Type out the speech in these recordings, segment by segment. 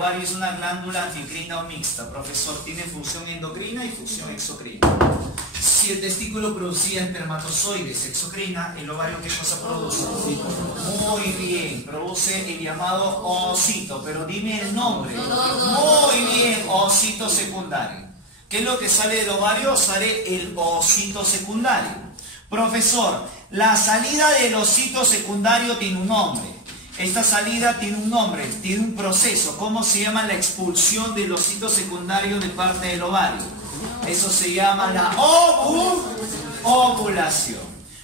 ovario es una glándula anficrina o mixta. Profesor, tiene función endocrina y función exocrina. Si el testículo producía espermatozoides, exocrina, ¿el ovario qué cosa produce? Muy bien, produce el llamado ovocito, pero dime el nombre. Muy bien, ovocito secundario. ¿Qué es lo que sale del ovario? Sale el ovocito secundario. Profesor, la salida del ovocito secundario tiene un nombre. Esta salida tiene un nombre, tiene un proceso. ¿Cómo se llama la expulsión del ovocito secundario de parte del ovario? Eso se llama la ovulación.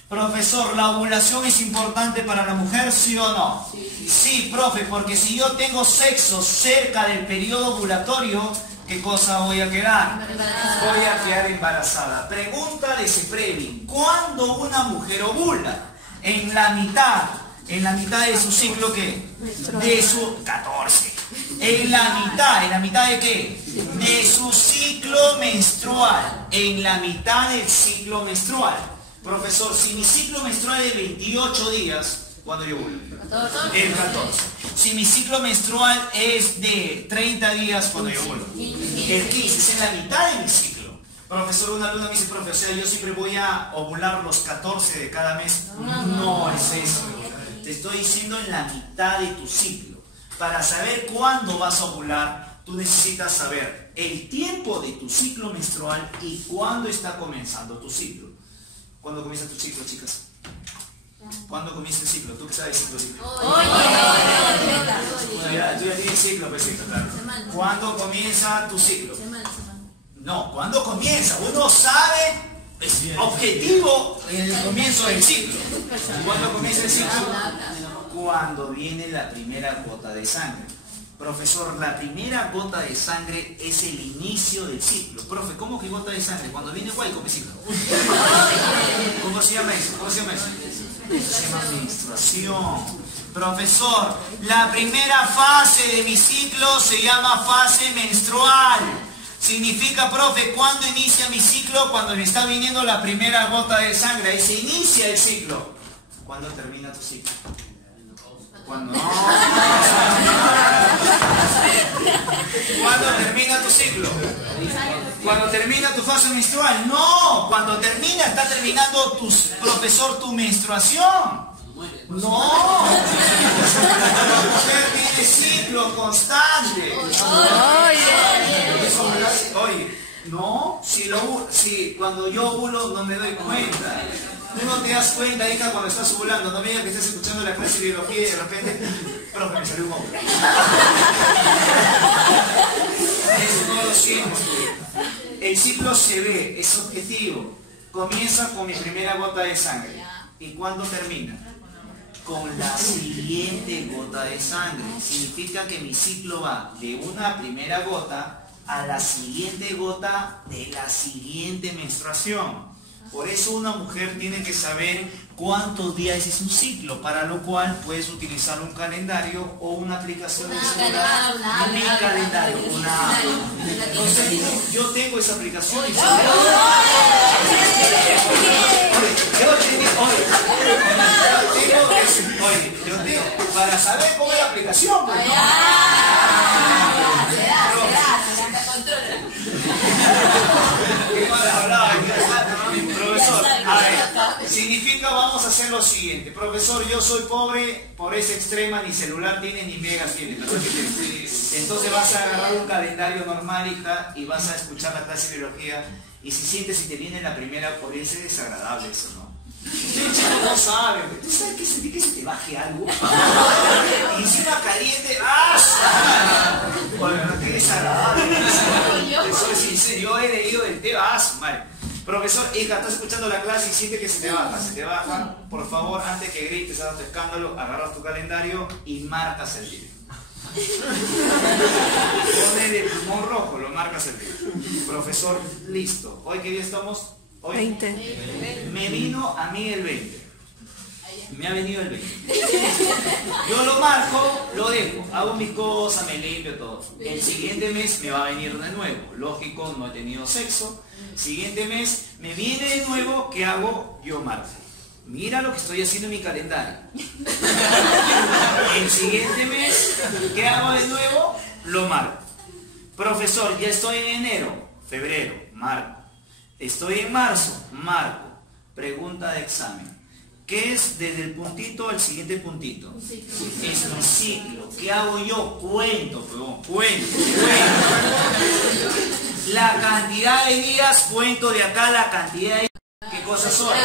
Profesor, ¿la ovulación es importante para la mujer, sí o no? Sí, profe, porque si yo tengo sexo cerca del periodo ovulatorio, ¿qué cosa voy a quedar? Voy a quedar embarazada. Pregunta de Seprevin, ¿cuándo una mujer ovula? En la mitad de su ciclo, ¿qué? De su 14. En la mitad de qué? De su ciclo menstrual. En la mitad del ciclo menstrual. Profesor, si mi ciclo menstrual es 28 días, ¿cuándo yo ovulo? El 14. Si mi ciclo menstrual es de 30 días, ¿cuándo yo ovulo? El 15, es en la mitad de mi ciclo. Profesor, una alumna me dice, profesor, yo siempre voy a ovular los 14 de cada mes. No es eso. Te estoy diciendo en la mitad de tu ciclo. Para saber cuándo vas a ovular, tú necesitas saber el tiempo de tu ciclo menstrual y cuándo está comenzando tu ciclo. ¿Cuándo comienza tu ciclo, chicas? ¿Cuándo comienza el ciclo? ¿Tú qué sabes ciclo? Tú ya tienes ciclo, pues ciclo, claro. ¿Cuándo comienza tu ciclo? No, ¿cuándo comienza? Uno sabe, es objetivo en el comienzo del ciclo. ¿Cuándo comienza el ciclo? Cuando viene la primera gota de sangre. Profesor, la primera gota de sangre es el inicio del ciclo. Profe, ¿cómo que gota de sangre? Cuando viene Guayco, ¿qué ciclo? ¿Cómo se llama eso? ¿Cómo se llama eso? Eso se llama menstruación. Profesor, la primera fase de mi ciclo se llama fase menstrual. Significa, profe, ¿cuándo inicia mi ciclo? Cuando me está viniendo la primera gota de sangre. Ahí se inicia el ciclo. ¿Cuándo termina tu ciclo? ¿Cuándo? No. ¿Cuándo termina tu ciclo? ¿Cuándo termina tu fase menstrual? No. Cuando termina, está terminando profesor, tu menstruación. No. La mujer tiene ciclo constante. Oye, no. Si cuando yo ovulo no me doy cuenta. Tú no te das cuenta, hija, cuando estás ovulando. No me digas que estás escuchando la clase de biología y de repente, profe, me salió un óvulo. Eso no lo siento. El ciclo se ve, es objetivo. Comienza con mi primera gota de sangre. ¿Y cuándo termina? Con la siguiente gota de sangre. Significa que mi ciclo va de una primera gota a la siguiente gota de la siguiente menstruación. Por eso una mujer tiene que saber cuántos días es un ciclo, para lo cual puedes utilizar un calendario o una aplicación de celular. Mi calendario, una app. Entonces, yo tengo esa aplicación y yo tengo para saber cómo es la aplicación. Profesor, a ver, significa, vamos a hacer lo siguiente. Profesor, yo soy pobre, por esa extrema, ni celular tiene ni megas tiene, ¿verdad que tiene? Entonces vas a agarrar un calendario normal, hija, y vas a escuchar la clase de biología, y si sientes, si te viene la primera, podría ser desagradable eso, ¿no? No sabe, ¿tú sabes qué sentí que se te baje algo? Y encima caliente, ¡ah! Bueno, qué desagradable. Soy sincero, yo he leído del tema, madre. Profesor, hija, estás escuchando la clase y siente que se te baja, por favor, antes que grites, hagas tu escándalo, agarras tu calendario y marcas el día. Pones el pulmón rojo, lo marcas el día. Profesor, listo. ¿Hoy qué día estamos? Hoy 20. Me vino a mí el 20. Me ha venido el 20. Yo lo marco, lo dejo, hago mis cosas, me limpio todo. El siguiente mes me va a venir de nuevo. Lógico, no he tenido sexo. Siguiente mes me viene de nuevo, ¿qué hago? Yo marco. Mira lo que estoy haciendo en mi calendario. El siguiente mes, ¿qué hago de nuevo? lo marco. Profesor, ya estoy en enero, febrero, marco. Estoy en marzo, marco. Pregunta de examen. ¿Qué es desde el puntito al siguiente puntito? Es un ciclo. ¿Qué hago yo? Cuento, perdón, cuento. La cantidad de días, cuento de acá la cantidad de días. ¿Qué cosa soy?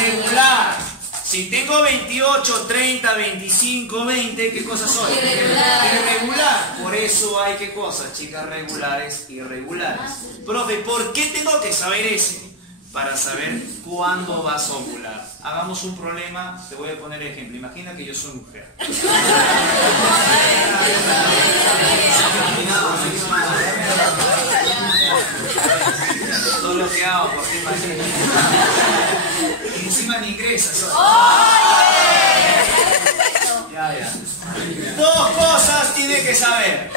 Regular. Si tengo 28, 30, 25, 20, ¿qué cosa soy? Irregular. Por eso hay qué cosas, chicas, regulares, irregulares. Profe, ¿por qué tengo que saber eso? Para saber cuándo vas a ovular. Hagamos un problema, te voy a poner ejemplo. Imagina que yo soy mujer. Todo lo que hago por ti, imagina. Y encima ni ingresas. Ya. Dos cosas tiene que saber.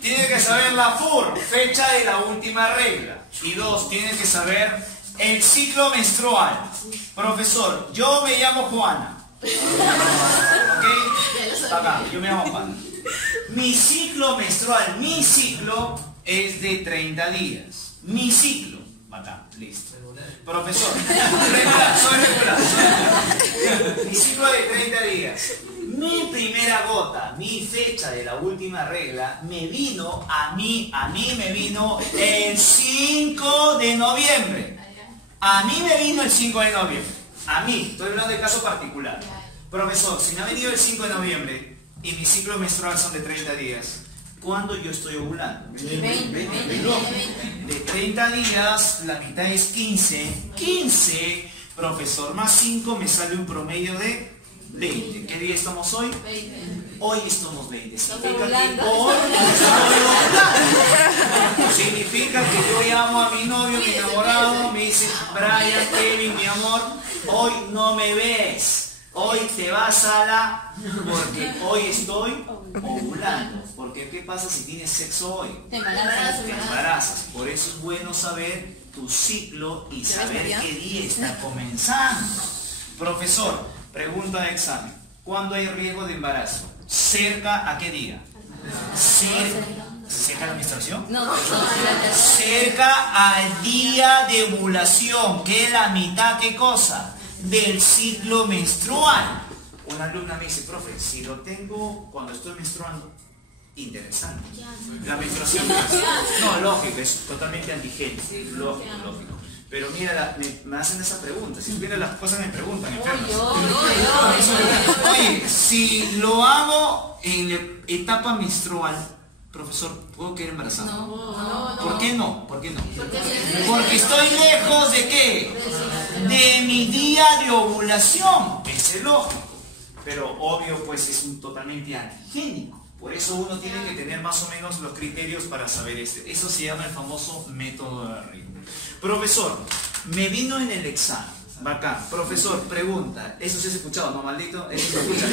Tiene que saber la FUR, fecha de la última regla. Y dos, tiene que saber el ciclo menstrual. Profesor, yo me llamo Juana. ¿Ok? Acá, yo me llamo Juana. Mi ciclo menstrual, mi ciclo es de 30 días. Mi ciclo. Acá, listo. Profesor, regular, soy regular. Mi ciclo es de 30 días. Mi primera gota, mi fecha de la última regla, me vino a mí me vino el 5 de noviembre. A mí me vino el 5 de noviembre. A mí, estoy hablando de caso particular. Profesor, si me ha venido el 5 de noviembre y mi ciclo menstrual son de 30 días, ¿cuándo yo estoy ovulando? 20. De 30 días, la mitad es 15. 15, profesor, más 5 me sale un promedio de 20. ¿Qué día estamos hoy? 20. Hoy estamos 20. Significa que hoy estoy ovulando. Significa que yo llamo a mi novio, mi enamorado, me dice, Brian, Kevin, mi amor, hoy no me ves. Hoy te vas a la... Porque hoy estoy ovulando. Porque ¿qué pasa si tienes sexo hoy? Te embarazas. Por eso es bueno saber tu ciclo y saber qué día está comenzando. Profesor, pregunta de examen. ¿Cuándo hay riesgo de embarazo? ¿Cerca a qué día? ¿Cerca a la menstruación? No. Cerca al día de ovulación, que es la mitad, ¿qué cosa? Del ciclo menstrual. Una alumna me dice, profe, si lo tengo cuando estoy menstruando, interesante. La menstruación no, lógico, es totalmente antigénico. Lógico. Pero mira, me hacen esa pregunta. Si supieran las cosas me preguntan, enfermas. Oye, si lo hago en la etapa menstrual, profesor, ¿puedo quedar embarazada? No. ¿Por qué no? Porque estoy lejos de ¿qué? De mi día de ovulación. Ese es lógico. Pero obvio, pues es totalmente antigénico. Por eso uno tiene que tener más o menos los criterios para saber esto. Eso se llama el famoso método de ritmo. Profesor, me vino en el examen. Bacán. Profesor, pregunta. Eso sí has escuchado, ¿no, maldito? Eso se escucha.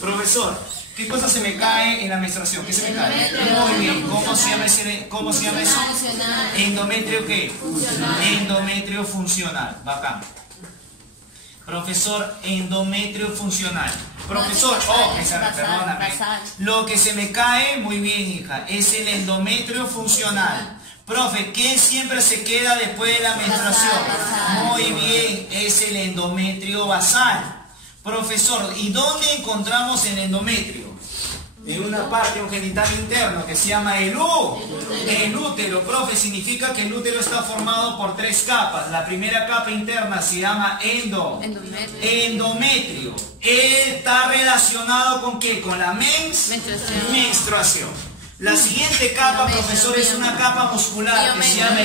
Profesor, ¿qué cosa se me cae en la menstruación? ¿Qué se me cae? Muy bien. ¿Cómo se llama eso? ¿Endometrio qué? Endometrio funcional. Bacán. Profesor, endometrio funcional. Profesor, perdóname. Lo que se me cae, muy bien, hija, es el endometrio funcional. Profe, ¿qué siempre se queda después de la menstruación? Muy bien, es el endometrio basal. Profesor, ¿y dónde encontramos el endometrio? En una parte, un genital interno que se llama el útero. Profe, significa que el útero está formado por 3 capas. La primera capa interna se llama endometrio. Está relacionado con ¿qué? Con la menstruación. La siguiente capa, profesor, es una capa muscular que se llama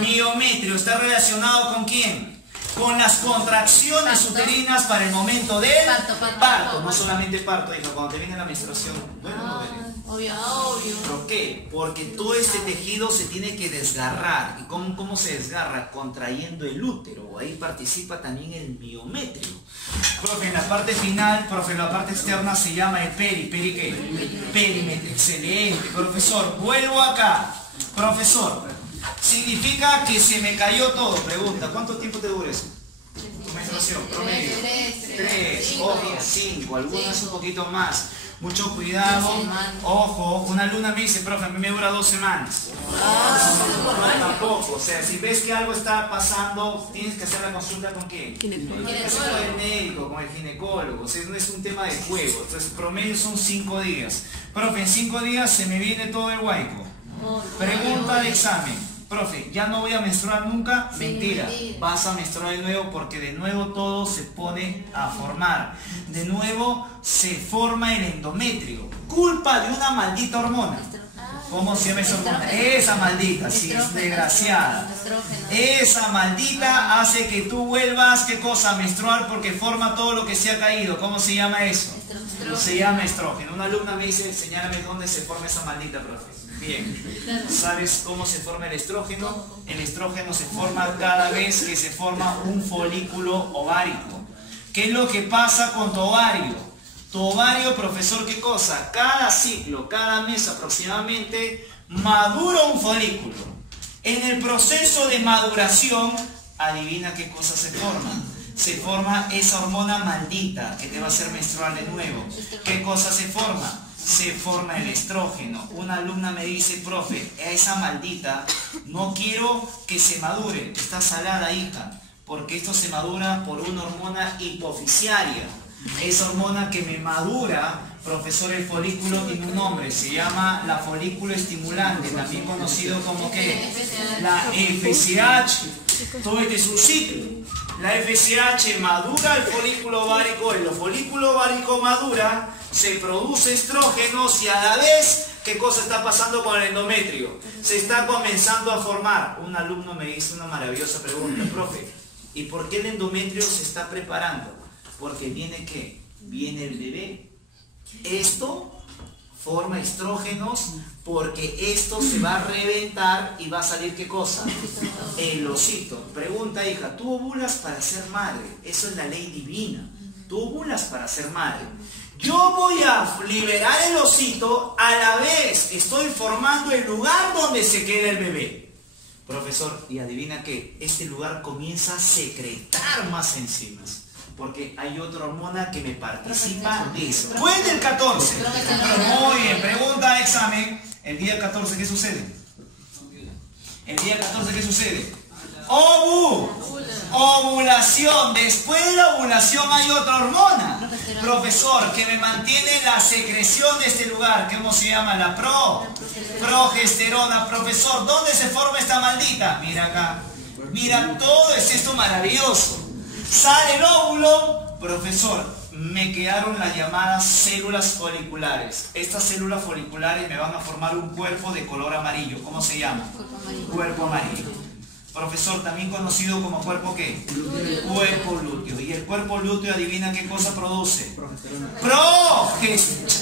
miometrio. ¿Está relacionado con quién? Con las contracciones uterinas para el momento del parto. No solamente parto, hija, cuando te viene la menstruación, ¿duele o no duele? Obvio. ¿Por qué? Porque todo este tejido se tiene que desgarrar. ¿Y cómo se desgarra? Contrayendo el útero. Ahí participa también el miometrio. Profe, en la parte final, la parte externa se llama el ¿Peri qué? Perímetro. Excelente. Profesor, vuelvo acá. Profesor, significa que se me cayó todo. Pregunta, ¿cuánto tiempo te dura eso? Tu menstruación, promedio. 3, obvio, 5, algunas un poquito más. Mucho cuidado. Ojo, una alumna me dice, profe, a mí me dura 2 semanas. No, tampoco. O sea, si ves que algo está pasando, tienes que hacer la consulta con quién. Con el médico, con el ginecólogo. O sea, no es un tema de juego. Entonces, promedio son 5 días. Profe, en 5 días se me viene todo el huaico. Pregunta de examen. Profe, ¿ya no voy a menstruar nunca? Mentira, vas a menstruar de nuevo porque de nuevo todo se pone a formar. De nuevo se forma el endometrio. Culpa de una maldita hormona. ¿Cómo se llama esa hormona? Esa maldita, sí, es desgraciada. Esa maldita hace que tú vuelvas, ¿qué cosa? A menstruar porque forma todo lo que se ha caído. ¿Cómo se llama eso? Se llama estrógeno. Una alumna me dice, señálame dónde se forma esa maldita, profe. Bien, ¿sabes cómo se forma el estrógeno? El estrógeno se forma cada vez que se forma un folículo ovárico. ¿Qué es lo que pasa con tu ovario? Tu ovario, profesor, ¿qué cosa? Cada ciclo, cada mes aproximadamente, madura un folículo. En el proceso de maduración, adivina qué cosa se forma. Se forma esa hormona maldita que te va a hacer menstruar de nuevo. ¿Qué cosa se forma? Se forma el estrógeno. Una alumna me dice, profe, esa maldita no quiero que se madure. Está salada, hija, porque esto se madura por una hormona hipofisiaria. Esa hormona que me madura, profesor, el folículo tiene un nombre, se llama la folículo estimulante, también conocido como ¿qué? La FSH. Todo este es un ciclo. La FSH madura el folículo ovárico, el folículo ovárico madura, se produce estrógenos y a la vez, ¿qué cosa está pasando con el endometrio? Se está comenzando a formar. Un alumno me hizo una maravillosa pregunta, profe, ¿y por qué el endometrio se está preparando? Porque viene ¿qué? Viene el bebé. Esto forma estrógenos porque esto se va a reventar y va a salir ¿qué cosa? El osito. Pregunta, hija, ¿tú ovulas para ser madre? Eso es la ley divina. Tú ovulas para ser madre. Yo voy a liberar el osito, a la vez estoy formando el lugar donde se queda el bebé. Profesor, y adivina qué, este lugar comienza a secretar más enzimas. Porque hay otra hormona que me participa de eso. Después del 14. Muy bien, pregunta de examen. El día 14, ¿qué sucede? El día 14, ¿qué sucede? Ovulación. Después de la ovulación hay otra hormona. Profesor, que me mantiene la secreción de este lugar. ¿Cómo se llama? La progesterona. Profesor, ¿dónde se forma esta maldita? Mira acá. Mira, todo es esto maravilloso. Sale el óvulo, profesor, me quedaron las llamadas células foliculares. Estas células foliculares me van a formar un cuerpo de color amarillo. ¿Cómo se llama? Cuerpo amarillo. Profesor, también conocido como cuerpo ¿qué? Cuerpo lúteo. Y el cuerpo lúteo, adivina qué cosa produce. Progesterona.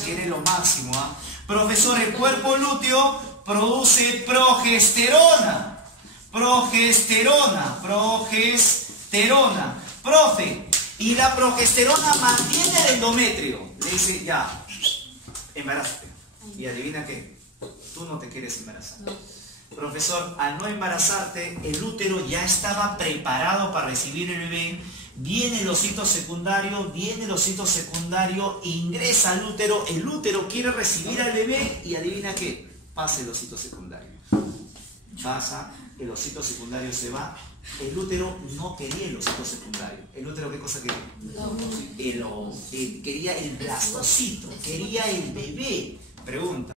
Quiere lo máximo, ¿ah? Profesor, el cuerpo lúteo produce progesterona. Progesterona. Profe, y la progesterona mantiene el endometrio. Le dice, ya, embarázate. Y adivina qué, tú no te quieres embarazar. Profesor, al no embarazarte, el útero ya estaba preparado para recibir el bebé. Viene el osito secundario, ingresa al útero, el útero quiere recibir al bebé y adivina qué, pasa el osito secundario. Pasa, el osito secundario se va. El útero no quería el osito secundario. ¿El útero qué cosa quería? Quería el blastocito, quería el bebé. Pregunta,